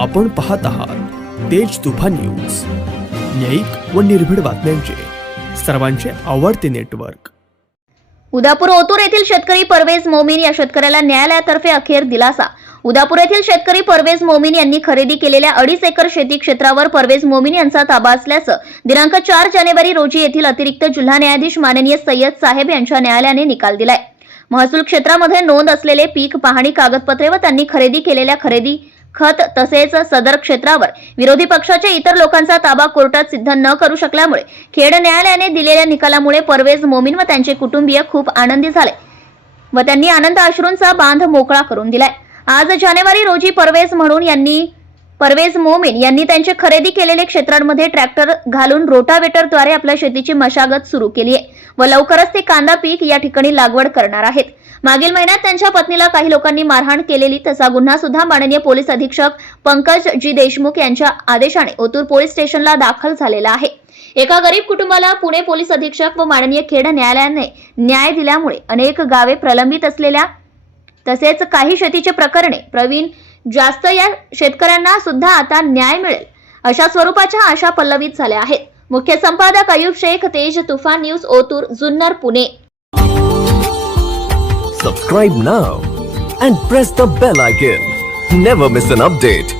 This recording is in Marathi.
आपण पाहत आहात तेज तुफा न्यूज. न्यायिक व निर्भीड बातम्यांचे. सर्वांचे आवडते नेटवर्क. उदापूर ओतूर येथील शेतकरी परवेज मोमीन या शेतकऱ्याला न्यायालयातर्फे अखेर दिलासा. उदापूर येथील शेतकरी परवेज मोमीन यांनी खरेदी केलेल्या अडीच एकर शेती क्षेत्रावर परवेज मोमीन यांचा ताबा असल्याचं दिनांक चार जानेवारी रोजी येथील अतिरिक्त जिल्हा न्यायाधीश माननीय सय्यद साहेब यांच्या न्यायालयाने निकाल दिलाय. महसूल क्षेत्रामध्ये नोंद असलेले पीक पाहणी कागदपत्रे व त्यांनी खरेदी केलेल्या खरेदी खत तसेच सदर क्षेत्रावर विरोधी पक्षाच्या इतर लोकांचा ताबा कोर्टात सिद्ध न करू शकल्यामुळे खेड न्यायालयाने दिलेल्या निकालामुळे परवेज मोमीन व त्यांचे कुटुंबीय खूप आनंदी झाले व त्यांनी आनंद अश्रूंचा बांध मोकळा करून दिलाय. आज जानेवारी रोजी परवेज म्हणून यांनी परवेज मोमीन यांनी त्यांचे खरेदी केलेले क्षेत्रांमध्ये ट्रॅक्टर घालून रोटावेटरद्वारे आपल्या शेतीची मशागत सुरू केली आहे व लवकरच ते कांदा पीक या ठिकाणी लागवड करणार आहेत. मागील महिन्यात त्यांच्या पत्नीला काही लोकांनी मारहाण केलेली तसा गुन्हा सुद्धा माननीय पोलीस अधीक्षक पंकज जी देशमुख यांच्या आदेशाने ओतूर पोलीस स्टेशनला दाखल झालेला आहे. एका गरीब कुटुंबाला पुणे पोलीस अधीक्षक व माननीय खेड न्यायालयाने न्याय दिल्यामुळे अनेक गावे प्रलंबित असलेल्या तसेच काही शेतीचे प्रकरणे प्रवीण जास्त या शेतकऱ्यांना सुद्धा आता न्याय मिळेल. अशा स्वरूपाच्या आशा पल्लवित झाल्या आहेत. मुख्य संपादक Ayub Shaikh Tej Tufan news Otur Junnar Pune. Subscribe now and press the bell icon never miss an update